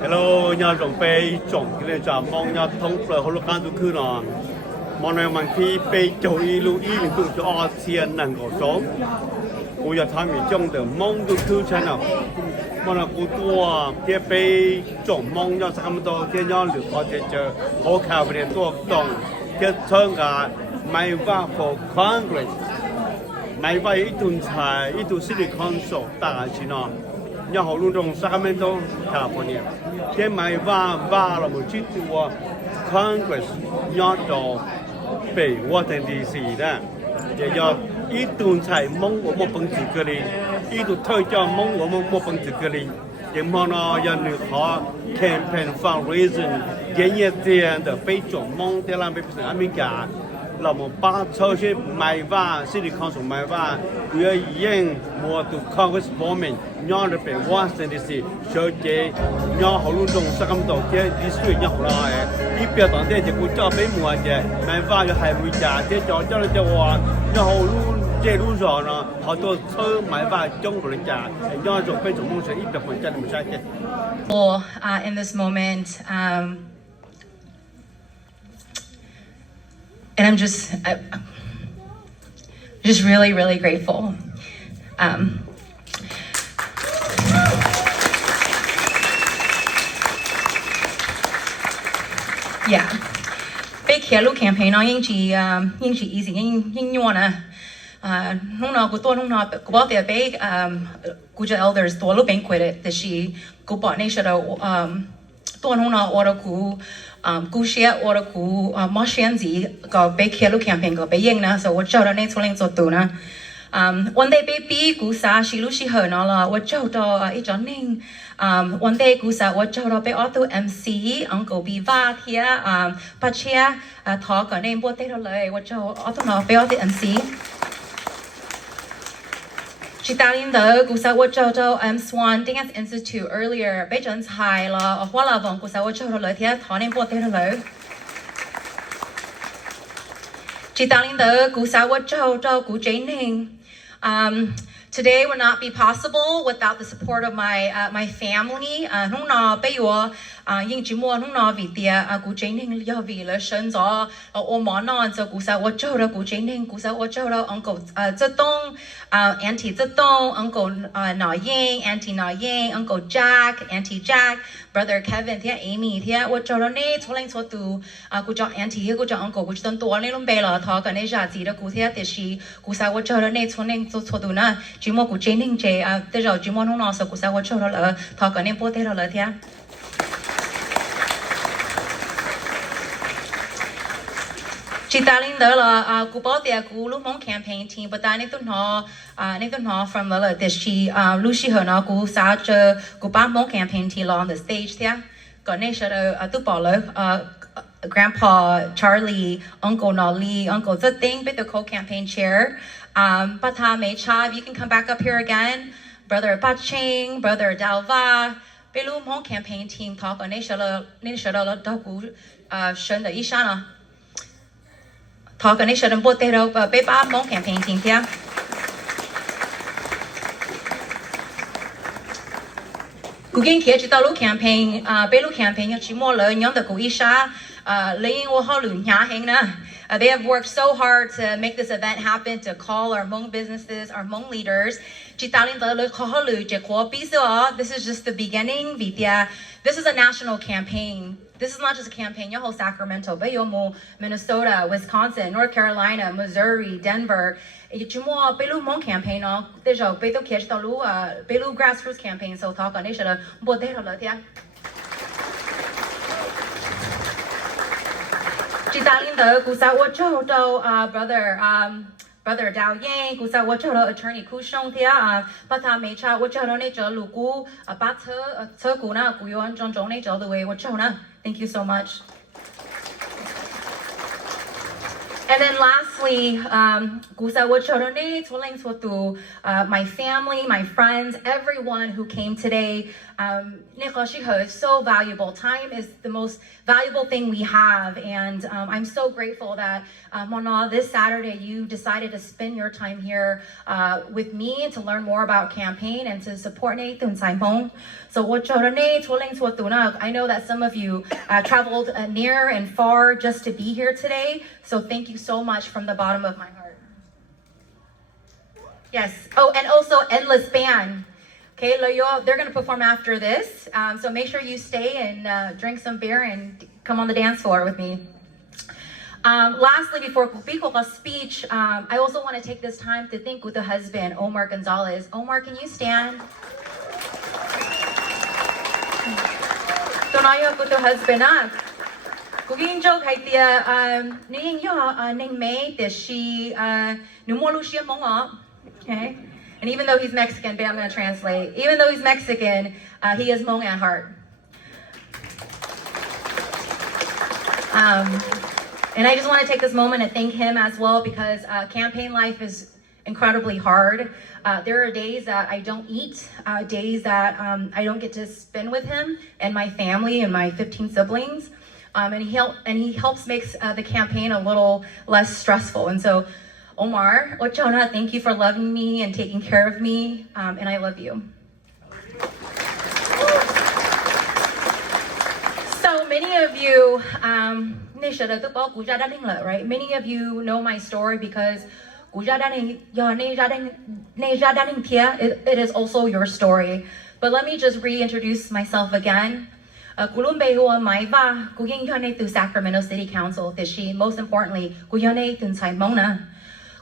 Hello, nhà trồng cây trồng cái này chả mong nhà thông phở hồ lô can tu cư nọ mong này mang khi cây trồng y lưu y liên tục cho ASEAN nàng cổ sống cô giờ tham gia trong từ mong tu cư thế nào mong là cô tua cái cây trồng mong nhà sao mà cái nhà lửa có thể chờ hồ khảo vềตัวtổng cái thân cả Mai Vang for Congress Mai Vang ít tuần trái ít tuần City Council đại chỉ nọ nhà họ luôn trong Sacramento, California. Cái Mai Vang là một chiếc tour Congress nhà đó về Washington DC đó. Để cho ít tuần chạy mong của một phần tử cái này, ít tuần thời cho mong của một phần tử cái này. Để mà nó cho người họ campaign fundraising, cái nhiều tiền để phải chọn mong để làm việc với America. Là một ba châu trên Mai Vang City Council Mai Vang vừa yên mua từ Congress1 nhau được về Washington DC cho chế nhau họ luôn trong sắc âm đầu cái district nhau là ít biểu tượng thế thì cũng cho mấy mùa chế Mai Vang cho hai mươi gia thế cho họ nhau luôn chế luôn rồi nó họ tôi thơ Mai Vang trong rồi gia nhau cho phải trong mong sẽ ít được phần trăm một sai thế. In this moment. And I'm just really, really grateful. Yeah. Big Hello campaign nó nhưng chỉ easy nhưng nhon nung nó của tôi nung nó của bảo vệ big của cho elders tôi lúc banquet thì she của bọn này sẽ đâu tôi nung nó order của cú share order cú mua share gì có bé Hello campaign có bé yên na so 我找到那从零做到呢one day baby cú啥是路是很了我找到一张宁one day cú啥我找到被 auto MC uncle 比va贴把车ถอ个那波带到来我找 auto 那被 auto MC chị ta lên đó cú sa tôi cho Swan Dance Institute earlier bây giờ hai là hoa là vòng cú sa tôi cho lời thì thọ nên bộ thế lời chị ta lên đó cú sa tôi cho cú chế nên today would not be possible without the support of my family nung nó bây giờ nhưng chỉ mua nung nó vì tiền cú chế nên do vì là sinh ra ôm món non cho cú sa tôi cho cú chế nên cú sa tôi cho uncle Zhe Dong auntie Zhe Dong uncle Na Yang auntie Na Yang uncle Jack auntie Jack brother Kevin thì Amy thì tôi cho nó nè cho lên cho tu cú cho auntie cú cho uncle cú cho tôi nên luôn bây giờ thọ cái này giá trị đó cú thì thì cú sa tôi cho nó nè cho nên cho tu na chỉ mua cú chế nên chế bây giờ chỉ mua nung nó sao cú sa tôi cho nó là thọ cái này bố thế là thì chị ta lên đó là cú bảo tiền cú lúc mong campaign team, but tại nên tôi nói from là để chị lúc chị hỏi nó cú sao cho cú bắt mong campaign team on the stage thế, còn này sẽ tôi bảo là grandpa Charlie, uncle Nolly, uncle Zhe Ding, be the co-campaign chair. But Mai Cha, you can come back up here again, brother Ba Ching, brother Dalva, be lúc mong campaign team talk, còn này sẽ là đó cú sân的一下呢。thọ cái này sẽ làm bộ tế đâu và bé ba mong campaign chính theo cú kinh kia chỉ tao lúc campaign bé lúc campaign chỉ mua lời nhóm được cú ít sa lấy những họ luyện nhà hàng nè they have worked so hard to make this event happen to call our Hmong businesses our Hmong leaders chỉ tao lên tới lời họ luyện chỉ có bây giờ this is just the beginning vì this is a national campaign. This is not just a campaign. Your whole Sacramento, Bayomo, Minnesota, Wisconsin, North Carolina, Missouri, Denver. You more Belu Hmong campaign. No, there's a Belu Kish Talu, Belu grassroots campaign. So talk on it. But they have yeah. Jitalin the Gusa Wacho brother Dao Yang, cú sa tôi cho attorney cú song thia bắt thà mấy cha tôi cho nó này cho lũ cú bắt thơ cú na cú yon trong này cho the way tôi cho na. Thank you so much. And then last lastly, my family, my friends, everyone who came today. Is so valuable. Time is the most valuable thing we have, and I'm so grateful that Mona, this Saturday you decided to spend your time here with me to learn more about campaign and to support Nathan Hmong. So I know that some of you traveled near and far just to be here today. So thank you so much from the bottom of my heart. Yes. Oh, and also Endless Band. Okay, Loyo, they're going to perform after this. So make sure you stay and drink some beer and come on the dance floor with me. Lastly, before Kupiko's speech, I also want to take this time to thank the husband, Omar Gonzalez. Omar, can you stand? Tonayo Kuto husband. Kuging joke hay tia ning yo ning May that she numolushia monga. Okay. And even though he's Mexican, but I'm going to translate. Even though he's Mexican, he is Hmong at heart. And I just want to take this moment to thank him as well, because campaign life is incredibly hard. There are days that I don't eat, days that I don't get to spend with him and my family and my 15 siblings. And he helps makes the campaign a little less stressful. And so, Omar, Ochona, thank you for loving me and taking care of me, and I love you. So many of you, right? Many of you know my story because it is also your story. But let me just reintroduce myself again. Mai Vang, to Sacramento City Council, most importantly,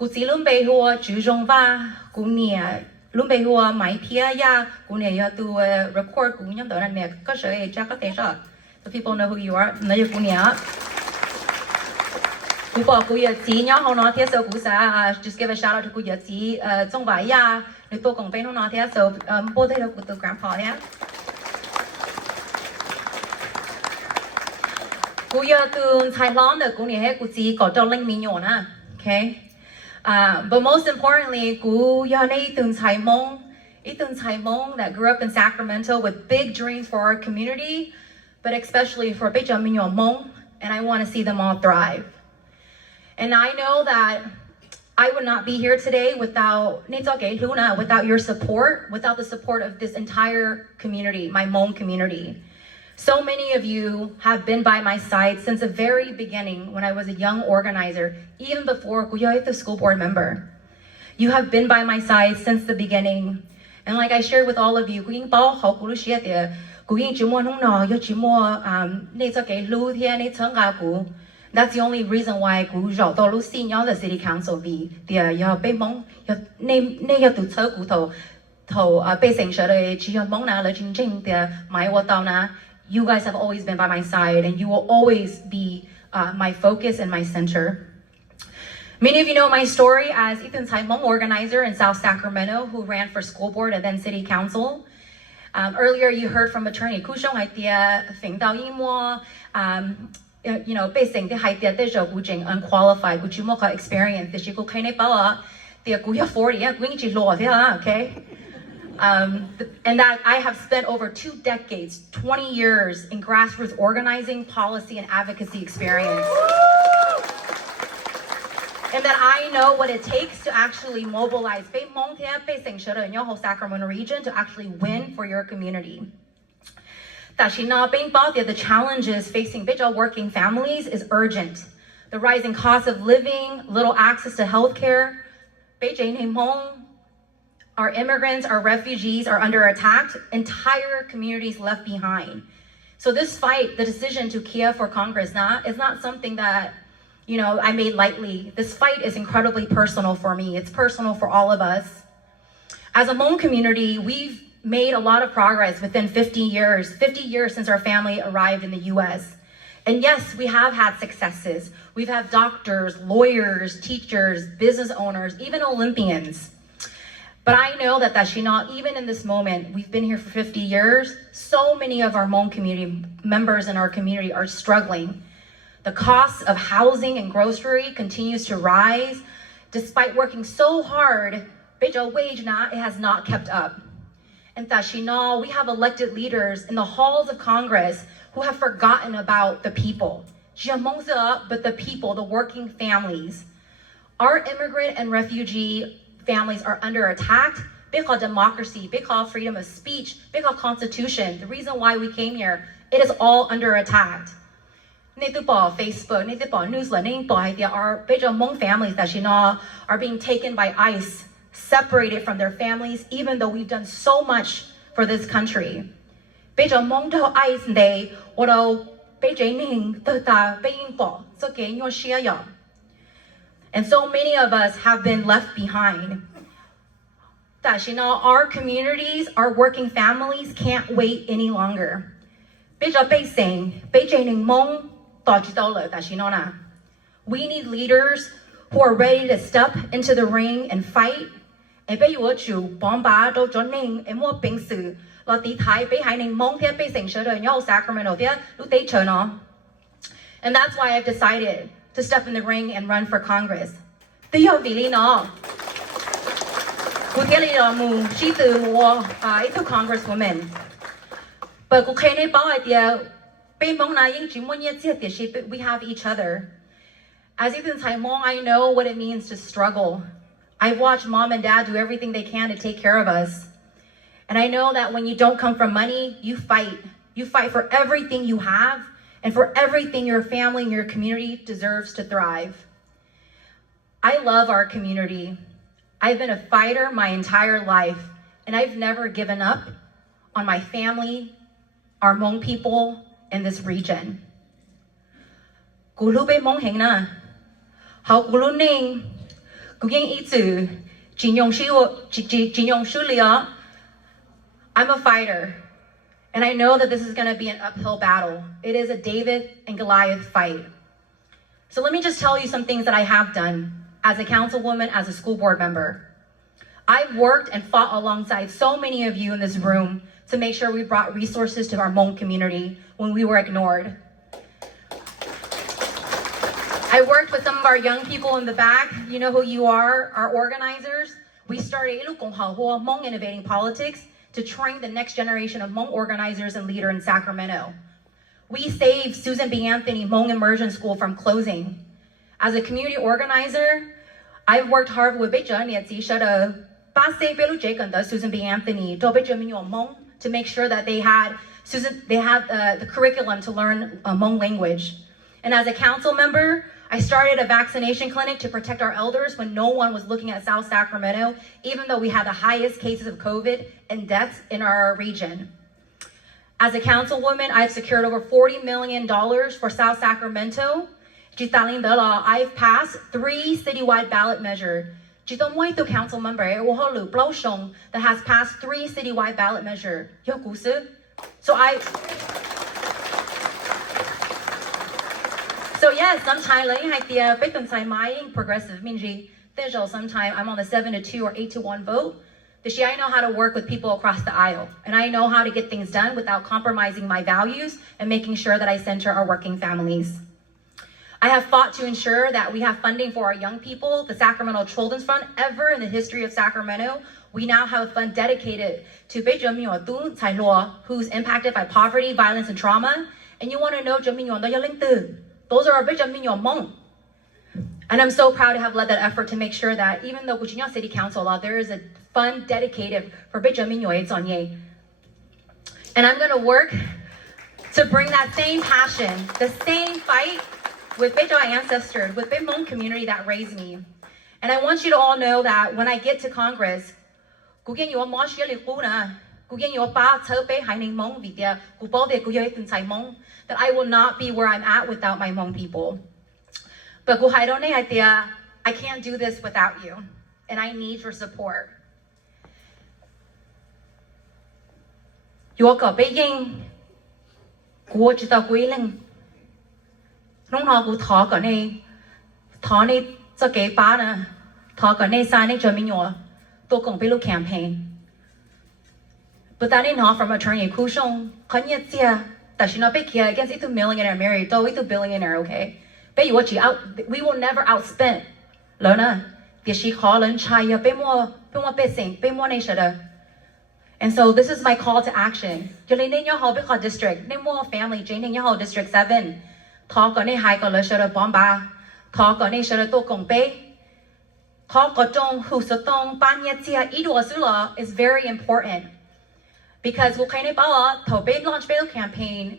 Lumbe hua jujong va kunia lumbe hua mai pia ya kunia ya to record kunyam donan me kashe jakatesha. So people know who you are. Na ya kunia. Kupa kuya ti nya hono tia so kusa. Just give a shout out to kuya ti zong vai ya ni to kong pe no na tia so bo de lo kuto grandpa ya. Kuya tu Thailand de kunia he kusi ko zhao ling mi nyo na. Okay. But most importantly, Ethan Hmong that grew up in Sacramento with big dreams for our community, but especially for Hmong, and I want to see them all thrive. And I know that I would not be here today without your support, without the support of this entire community, my Hmong community. So many of you have been by my side since the very beginning when I was a young organizer, even before the school board member. You have been by my side since the beginning. And like I shared with all of you, that's the only reason why the city council be you guys have always been by my side, and you will always be my focus and my center. Many of you know my story as Ethan Hmong organizer in South Sacramento who ran for school board and then city council. Earlier you heard from attorney Kushong Haitia, Feng Dao Yimwa, basing the Haitia Deja Wujing unqualified, Guchimoka experience, the Shiko Kane Bawa, the Guya 40, Gwingchi Law, okay? And that I have spent over 2 decades, 20 years in grassroots organizing, policy, and advocacy experience. And that I know what it takes to actually mobilize the whole Sacramento region to actually win for your community. The challenges facing working families is urgent. The rising cost of living, little access to healthcare, our immigrants, our refugees are under attack, entire communities left behind. So this fight, the decision to Kia for Congress is not something that, I made lightly. This fight is incredibly personal for me. It's personal for all of us. As a Hmong community, we've made a lot of progress within 50 years since our family arrived in the US. And yes, we have had successes. We've had doctors, lawyers, teachers, business owners, even Olympians. But I know that even in this moment, we've been here for 50 years, so many of our Hmong community members in our community are struggling. The cost of housing and grocery continues to rise. Despite working so hard, it has not kept up. And Tashina, we have elected leaders in the halls of Congress who have forgotten about the people. But the people, the working families. Our immigrant and refugee families are under attack. Because democracy, because freedom of speech, because constitution, the reason why we came here, it is all under attack. Facebook, newsletter, our Hmong families that are being taken by ICE, separated from their families, even though we've done so much for this country. And so many of us have been left behind. Our communities, our working families can't wait any longer. We need leaders who are ready to step into the ring and fight. And that's why I've decided to step in the ring and run for Congress. Congresswoman. But we have each other. As Hmong, I know what it means to struggle. I've watched mom and dad do everything they can to take care of us. And I know that when you don't come from money, you fight. You fight for everything you have and for everything your family and your community deserves to thrive. I love our community. I've been a fighter my entire life, and I've never given up on my family, our Hmong people in this region. I'm a fighter, and I know that this is going to be an uphill battle. It is a David and Goliath fight. So let me just tell you some things that I have done as a councilwoman, as a school board member. I've worked and fought alongside so many of you in this room to make sure we brought resources to our Hmong community when we were ignored. I worked with some of our young people in the back. You know who you are, our organizers. We started Hmong Innovating Politics to train the next generation of Hmong organizers and leaders in Sacramento. We saved Susan B. Anthony Hmong Immersion School from closing. As a community organizer, I've worked hard with Susan B. Anthony to make sure that they had the curriculum to learn Hmong language. And as a council member, I started a vaccination clinic to protect our elders when no one was looking at South Sacramento, even though we had the highest cases of COVID and deaths in our region. As a councilwoman, I've secured over $40 million for South Sacramento. I've passed 3 citywide ballot measures. Council member that has passed 3 citywide ballot measures. So yes, sometimes progressive sometimes I'm on the 7-2 or 8-1 vote. I know how to work with people across the aisle, and I know how to get things done without compromising my values and making sure that I center our working families. I have fought to ensure that we have funding for our young people. The Sacramento Children's Fund, ever in the history of Sacramento, we now have a fund dedicated to who's impacted by poverty, violence, and trauma. And you want to know, those are our Hmong. And I'm so proud to have led that effort to make sure that even though Kuchinya City Council there is a fund dedicated for and I'm going to work to bring that same passion, the same fight with our ancestors, with the Hmong community that raised me. And I want you to all know that when I get to Congress, that I will not be where I'm at without my Hmong people. But I can't do this without you, and I need your support. Lúc nào cũng thọ cái này cho cái ba nè, thọ cái này sai này cho mình nhớ, tôi cũng bị lúc campaign. But that is not from attorney Kushong, khanya tia, 但是呢，被kia against itu millionaire married, do itu billionaire, okay? 被如果只 out, we will never outspend. 了呢，也是可能差呀，被我被สิ่ง被我那些的。And so this is my call to action. 就你那要好被考 district, 那么 family, 就那要好 district 7. 他个那还个了些的帮吧，他个那些的多公杯，他个种胡说东半夜家一多事了 is very important because 我看那包啊，头被 launch bail campaign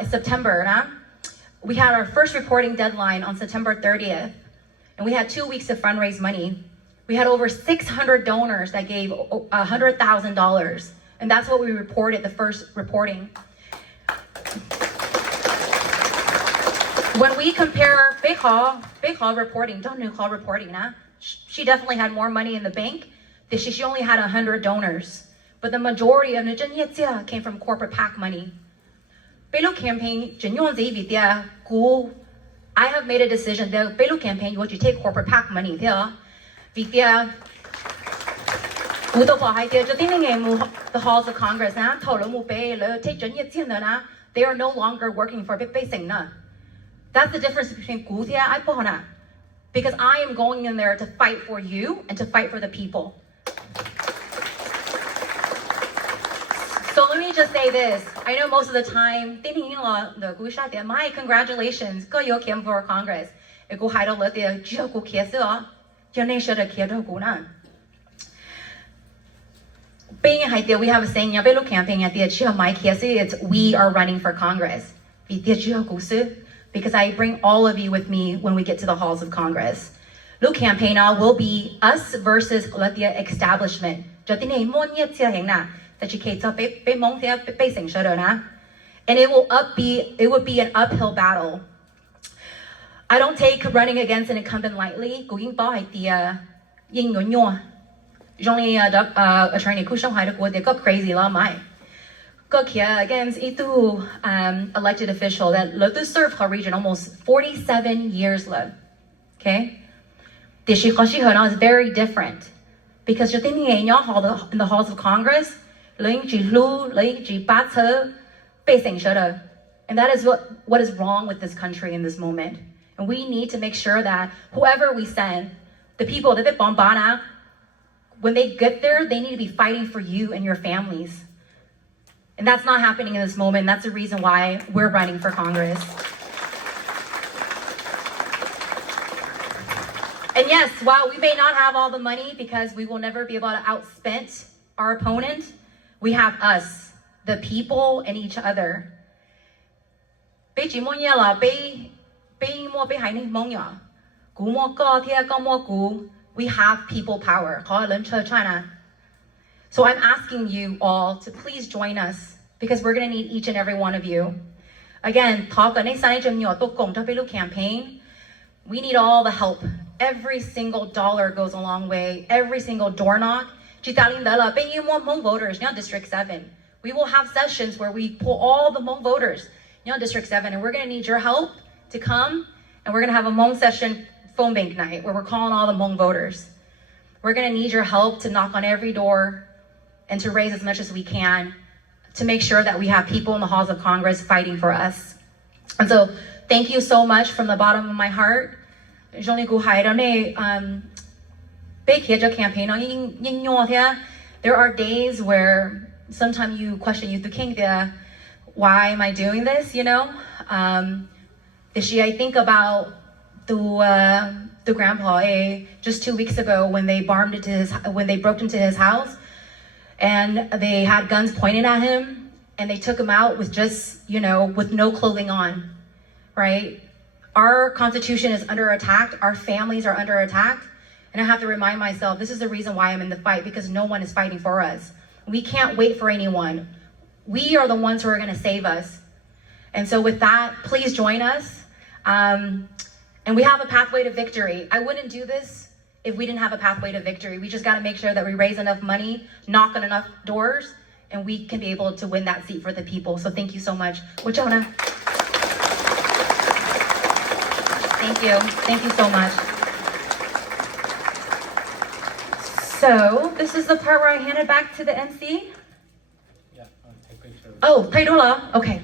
in September นะ we had our first reporting deadline on September 30th and we had 2 weeks to fundraise money. We had over 600 donors that gave $100,000 and that's what we reported the first reporting. When we compare Big Hall reporting, don't know Hall reporting, nah? She definitely had more money in the bank. She only had 100 donors. But the majority of the came from corporate PAC money. Belu campaign, I have made a decision that Belu campaign, you take corporate PAC money there. The halls of Congress, they are no longer working for Big Basing. That's the difference between Guthia and Pohana. Because I am going in there to fight for you and to fight for the people. So let me just say this. I know most of the time, my congratulations, go you came for Congress. Being in Haiti, we have a saying, campaign at the my it's we are running for Congress. Because I bring all of you with me when we get to the halls of Congress. Lu campaign will be us versus the establishment. And it will be an uphill battle. I don't take running against an incumbent lightly. Only attorney they got crazy la mai. Against itu elected official that served her region almost 47 years. Okay? This is very different because in the halls of Congress, and that is what is wrong with this country in this moment. And we need to make sure that whoever we send, the people that they bombana, when they get there, they need to be fighting for you and your families. And that's not happening in this moment. That's the reason why we're running for Congress. And yes, while we may not have all the money because we will never be able to outspend our opponent, we have us, the people, and each other. We have people power. So I'm asking you all to please join us because we're going to need each and every one of you. Again, campaign, we need all the help. Every single dollar goes a long way. Every single door knock. Hmong voters, District 7. We will have sessions where we pull all the Hmong voters, District 7, and we're going to need your help to come, and we're going to have a Hmong session phone bank night where we're calling all the Hmong voters. We're going to need your help to knock on every door and to raise as much as we can to make sure that we have people in the halls of Congress fighting for us. And so thank you so much from the bottom of my heart. There are days where sometimes you question you thinking, why am I doing this? I think about the grandpa just 2 weeks ago when they broke into his house and they had guns pointed at him and they took him out with just with no clothing on, right? Our Constitution is under attack. Our families are under attack. And I have to remind myself, this is the reason why I'm in the fight, because no one is fighting for us. We can't wait for anyone. We are the ones who are going to save us. And so with that, please join us. And we have a pathway to victory. I wouldn't do this if we didn't have a pathway to victory. We just got to make sure that we raise enough money, knock on enough doors, and we can be able to win that seat for the people. So thank you so much. Wachona. Thank you. Thank you so much. So this is the part where I hand it back to the NC. Yeah, I'll take pictures. Oh, Taidula. Okay.